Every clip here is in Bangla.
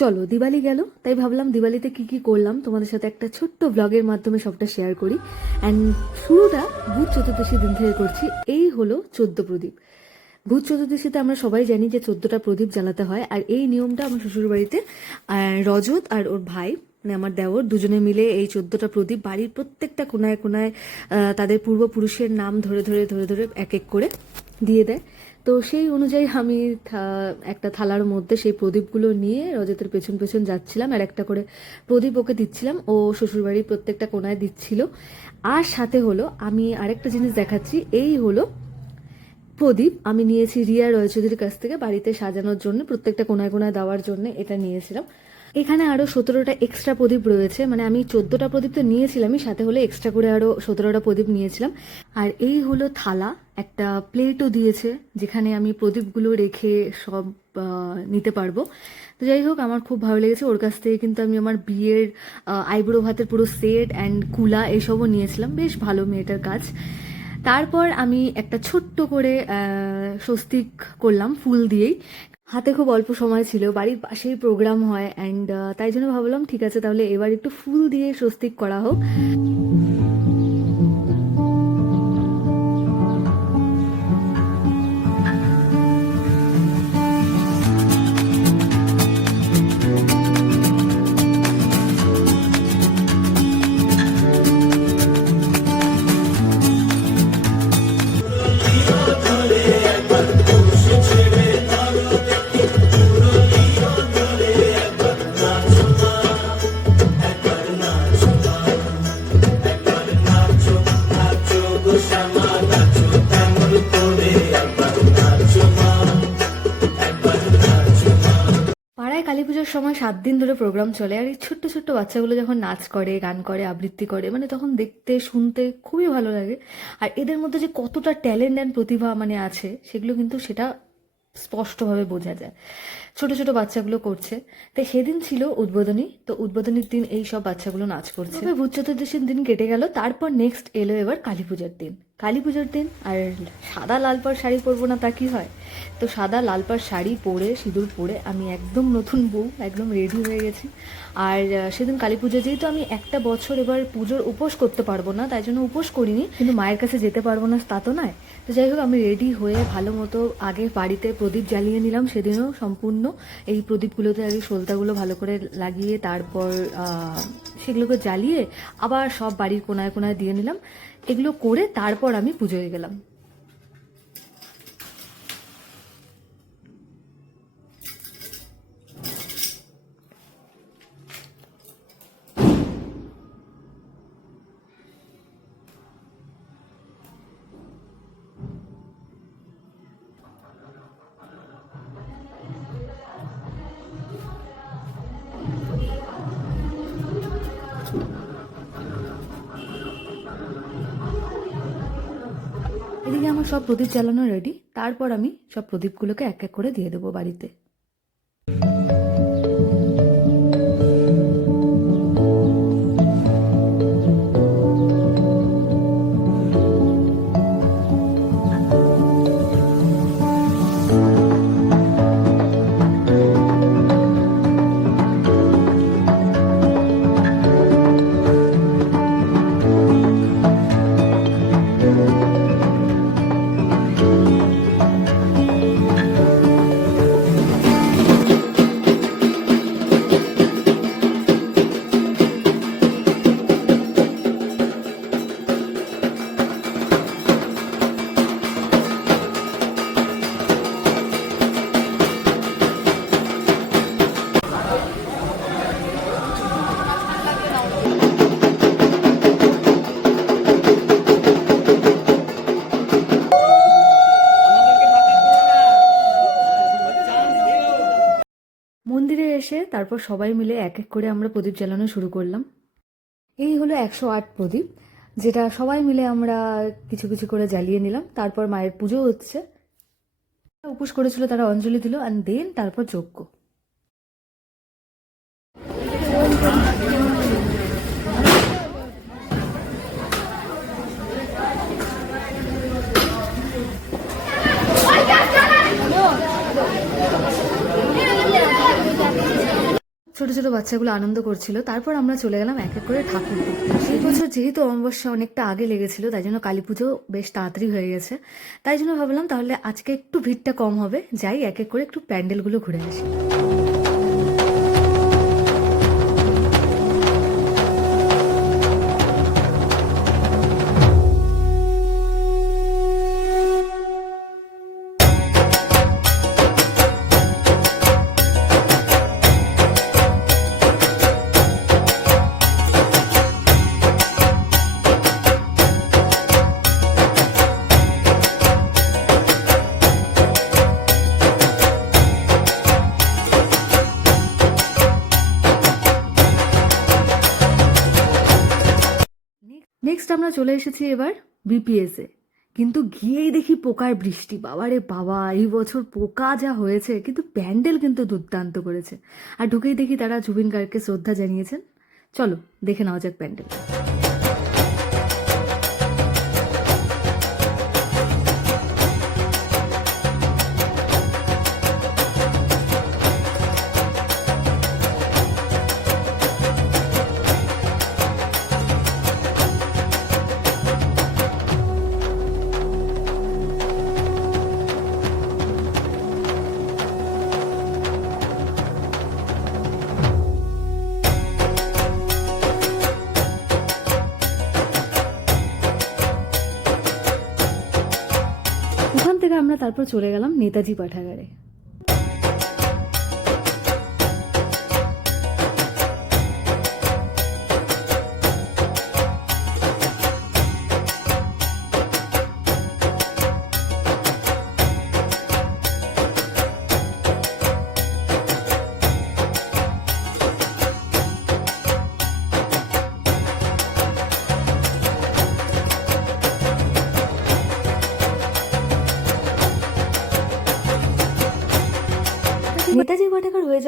চলো, দিওয়ালি গেল, তাই ভাবলাম দিওয়ালিতে কি কি করলাম, তোমাদের সাথে একটা ছোট্ট ব্লগের মাধ্যমে সবটা শেয়ার করি। অ্যান্ড শুরুটা ভূত চতুর্দশী দিন থেকে করছি, এই হলো চোদ্দ প্রদীপ। ভূত চতুর্দশীতে আমরা সবাই জানি যে চোদ্দটা প্রদীপ জ্বালাতে হয়, আর এই নিয়মটা আমার শ্বশুর বাড়িতে রজত আর ওর ভাই মানে আমার দেওর, দুজনে মিলে এই চোদ্দটা প্রদীপ বাড়ির প্রত্যেকটা কোনায় কোনায় তাদের পূর্বপুরুষের নাম ধরে ধরে ধরে ধরে এক এক করে দিয়ে দেয়। তো সেই অনুযায়ী আমি একটা থালার মধ্যে সেই প্রদীপগুলো নিয়ে রজতের পেছন পেছন যাচ্ছিলাম আর একটা করে প্রদীপ ওকে দিচ্ছিলাম। ও শ্বশুরবাড়ির প্রত্যেকটা কোনায় দিচ্ছিল। আর সাথে হলো আমি আরেকটা জিনিস দেখাচ্ছি। এই হলো প্রদীপ আমি নিয়েছি রিয়া রয়চৌধুরীর কাছ থেকে বাড়িতে সাজানোর জন্য, প্রত্যেকটা কোনায় কোনায় দেওয়ার জন্য এটা নিয়েছিলাম। এখানে আরও সতেরোটা এক্সট্রা প্রদীপ রয়েছে। মানে আমি চোদ্দটা প্রদীপ তো নিয়েছিলামই, সাথে হলে এক্সট্রা করে আরও সতেরোটা প্রদীপ নিয়েছিলাম। আর এই হলো থালা, একটা প্লেটও দিয়েছে, যেখানে আমি প্রদীপগুলো রেখে সব নিতে পারব। তো যাই হোক, আমার খুব ভালো লেগেছে। ওর কাছ থেকে কিন্তু আমি আমার বিয়ের আইব্রো ভাতের পুরো সেট অ্যান্ড কুলা এসবও নিয়েছিলাম। বেশ ভালো মেয়েটার কাজ। তারপর আমি একটা ছোট্ট করে স্বস্তিক করলাম ফুল দিয়েই। হাতে খুব অল্প সময় ছিল, বাড়ির পাশেই প্রোগ্রাম হয় অ্যান্ড তাই জন্য ভাবলাম ঠিক আছে, তাহলে এবার একটু ফুল দিয়ে স্বস্তিক করা হোক। সাত দিন ধরে প্রোগ্রাম চলে আর এই ছোট্ট ছোট্ট বাচ্চাগুলো যখন নাচ করে, গান করে, আবৃত্তি করে মানে তখন দেখতে, শুনতে খুবই ভালো লাগে। আর এদের মধ্যে যে কতটা ট্যালেন্ট অ্যান্ড প্রতিভা মানে আছে, সেগুলো কিন্তু সেটা স্পষ্টভাবে বোঝা যায়। ছোট ছোট বাচ্চাগুলো করছে। তাই সেদিন ছিল উদ্বোধনী। তো উদ্বোধনীর দিন এই সব বাচ্চাগুলো নাচ করছে। ভূত চতুর্দশীর দিন কেটে গেল। তারপর নেক্সট এলো এবার কালী পুজোর দিন। কালী পুজোর দিন আর সাদা লাল পাড় শাড়ি পরবো না তা কি হয়? তো সাদা লাল পাড় শাড়ি পরে, সিঁদুর পরে আমি একদম নতুন বউ, একদম রেডি হয়ে গেছি। আর সেদিন কালী পুজো যেহেতু আমি একটা বছর এবার পুজোর উপোস করতে পারব না, তাই জন্য উপোস করিনি, কিন্তু মায়ের কাছে যেতে পারব না তা তো নয়। তো যাই হোক, আমি রেডি হয়ে ভালো মতো আগে বাড়িতে প্রদীপ জ্বালিয়ে নিলাম, সেদিনও সম্পূর্ণ। এই প্রদীপগুলোতে আগে সলতাগুলো ভালো করে লাগিয়ে, তারপর সেগুলোকে জ্বালিয়ে আবার সব বাড়ির কোনায় কোনায় দিয়ে নিলাম। এগুলো করে তারপর আমি পুজোয় গেলাম। এদিকে আমার সব প্রদীপ জ্বালানো রেডি তারপর আমি সব প্রদীপগুলোকে এক এক করে দিয়ে দেবো বাড়িতে। এসে তারপর সবাই মিলে এক এক করে আমরা প্রদীপ জ্বালানো শুরু করলাম। এই হলো একশো আট প্রদীপ, যেটা সবাই মিলে আমরা কিছু কিছু করে জ্বালিয়ে নিলাম। তারপর মায়ের পুজো হচ্ছে। উপোস করেছিল তারা অঞ্জলি দিল অ্যান্ড দেন তারপর যজ্ঞ। ছোট ছোট বাচ্চাগুলো আনন্দ করছিল। তারপর আমরা চলে গেলাম এক এক করে ঠাকুর সেই বছর যেহেতু অমাবস্যা অনেকটা আগে লেগেছিল, তাই জন্য কালী পুজো বেশ তাড়াতাড়ি হয়ে গেছে। তাই জন্য ভাবলাম তাহলে আজকে একটু ভিড়টা কম হবে, যাই এক এক করে একটু প্যান্ডেলগুলো ঘুরে আসি। আমরা চলে এসেছি এবার বিপিএসে কিন্তু গিয়েই দেখি পোকার বৃষ্টি। বাবারে বাবা, এই বছর পোকা যা হয়েছে, কিন্তু প্যান্ডেল কিন্তু দুর্দান্ত করেছে। আর ঢুকেই দেখি তারা জুবিন গার্গকে শ্রদ্ধা জানিয়েছেন। চলো, দেখে নেওয়া যাক প্যান্ডেল। তারপর চলে গেলাম নেতাজি পাঠাগারে।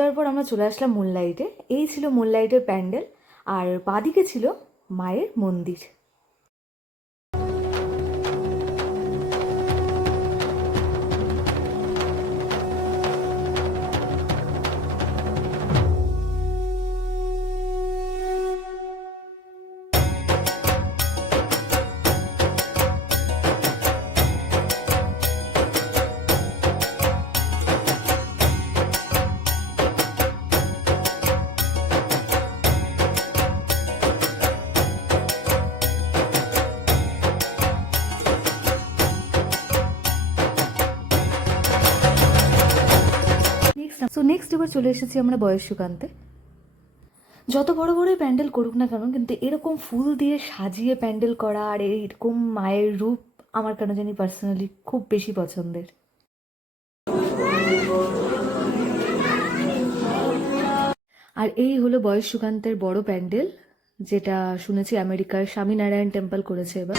যাওয়ার পর আমরা চলে আসলাম মুনলাইটে এই ছিল মুনলাইটের প্যান্ডেল। আর বাঁদিকে ছিল মায়ের মন্দির। এবার চলে এসেছি আমরা বয়স সুকান্তে যত বড় বড় প্যান্ডেল করুক না কেন, কিন্তু এরকম ফুল দিয়ে সাজিয়ে প্যান্ডেল করা আর এরকম মায়ের রূপ আমার কেন জানি পার্সোনালি খুব বেশি পছন্দের। আর এই হলো বয়স সুকান্তের বড় প্যান্ডেল, যেটা শুনেছি আমেরিকার স্বামীনারায়ণ টেম্পল করেছে এবার।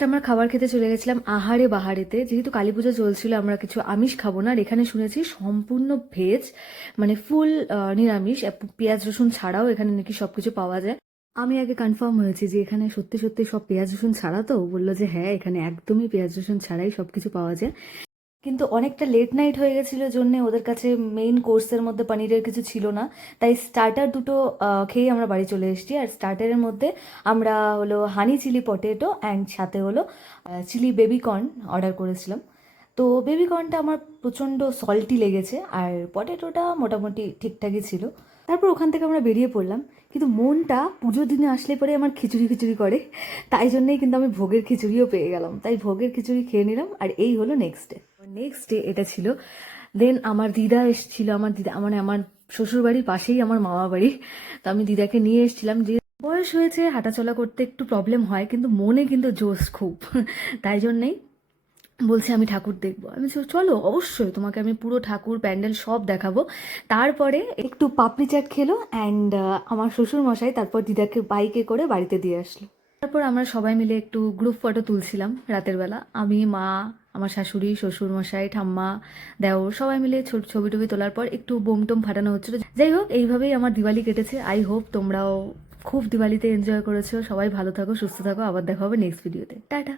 নেক্সট আমরা খাবার খেতে চলে গেছিলাম আহারে বাহারেতে। যেহেতু কালী পুজো চলছিল, আমরা কিছু আমিষ খাব না। আর এখানে শুনেছি সম্পূর্ণ ভেজ মানে ফুল নিরামিষ। পেঁয়াজ, রসুন ছাড়াও এখানে নাকি সবকিছু পাওয়া যায়। আমি আগে কনফার্ম হয়েছি যে এখানে সত্যি সত্যি সব পেঁয়াজ, রসুন ছাড়া তো। বলল যে হ্যাঁ এখানে একদমই পেঁয়াজ, রসুন ছাড়াই সবকিছু পাওয়া যায়। কিন্তু অনেকটা লেট নাইট হয়ে গেছিল জন্য ওদের কাছে মেইন কোর্সের মধ্যে পনিরের কিছু ছিল না। তাই স্টার্টার দুটো খেয়ে আমরা বাড়ি চলে এসেছি। আর স্টার্টারের মধ্যে আমরা হলো হানি চিলি পটেটো অ্যান্ড সাথে হলো চিলি বেবি কর্ন অর্ডার করেছিলাম। তো বেবি কর্নটা আমার প্রচণ্ড সল্টি লেগেছে আর পটেটোটা মোটামুটি ঠিকঠাকই ছিল। তারপর ওখান থেকে আমরা বেরিয়ে পড়লাম। কিন্তু মনটা পুজোর দিনে আসলে পরে আমার খিচুড়ি খিচুড়ি করে। তাই জন্যেই কিন্তু আমি ভোগের খিচুড়িও পেয়ে গেলাম। তাই ভোগের খিচুড়ি খেয়ে নিলাম। আর এই হলো নেক্সট ডে নেক্সট ডে এটা ছিল। দেন আমার দিদা এসেছিল, আমার দিদা মানে আমার শ্বশুর বাড়ির পাশেই আমার মামা বাড়ি তো আমি দিদাকে নিয়ে এসেছিলাম যে বয়স হয়েছে, হাঁটাচলা করতে একটু প্রবলেম হয়, কিন্তু মনে কিন্তু জোশ খুব। তাই জন্যেই বলছে আমি ঠাকুর দেখব। আমি চলো, অবশ্যই তোমাকে আমি পুরো ঠাকুর, প্যান্ডেল সব দেখাবো। তারপরে একটু পাপড়ি চাট খেলো অ্যান্ড আমার শ্বশুর মশাই তারপর দিদাকে বাইকে করে বাড়িতে দিয়ে আসলো। তারপর আমরা সবাই মিলে একটু গ্রুপ ফটো তুলছিলাম রাতের বেলা। আমি, মা আমার শাশুড়ি শ্বশুর মশাই ঠাম্মা, দেওর সবাই মিলে ছবি টবি তোলার পর একটু বোম টোম ফাটানো হচ্ছিল। যাই হোক, এইভাবেই আমার দিওয়ালি কেটেছে। আই হোপ তোমরাও খুব দিওয়ালিতে এনজয় করেছ। সবাই ভালো থাকো, সুস্থ থাকো। আবার দেখা হবে নেক্সট ভিডিওতে টাটা।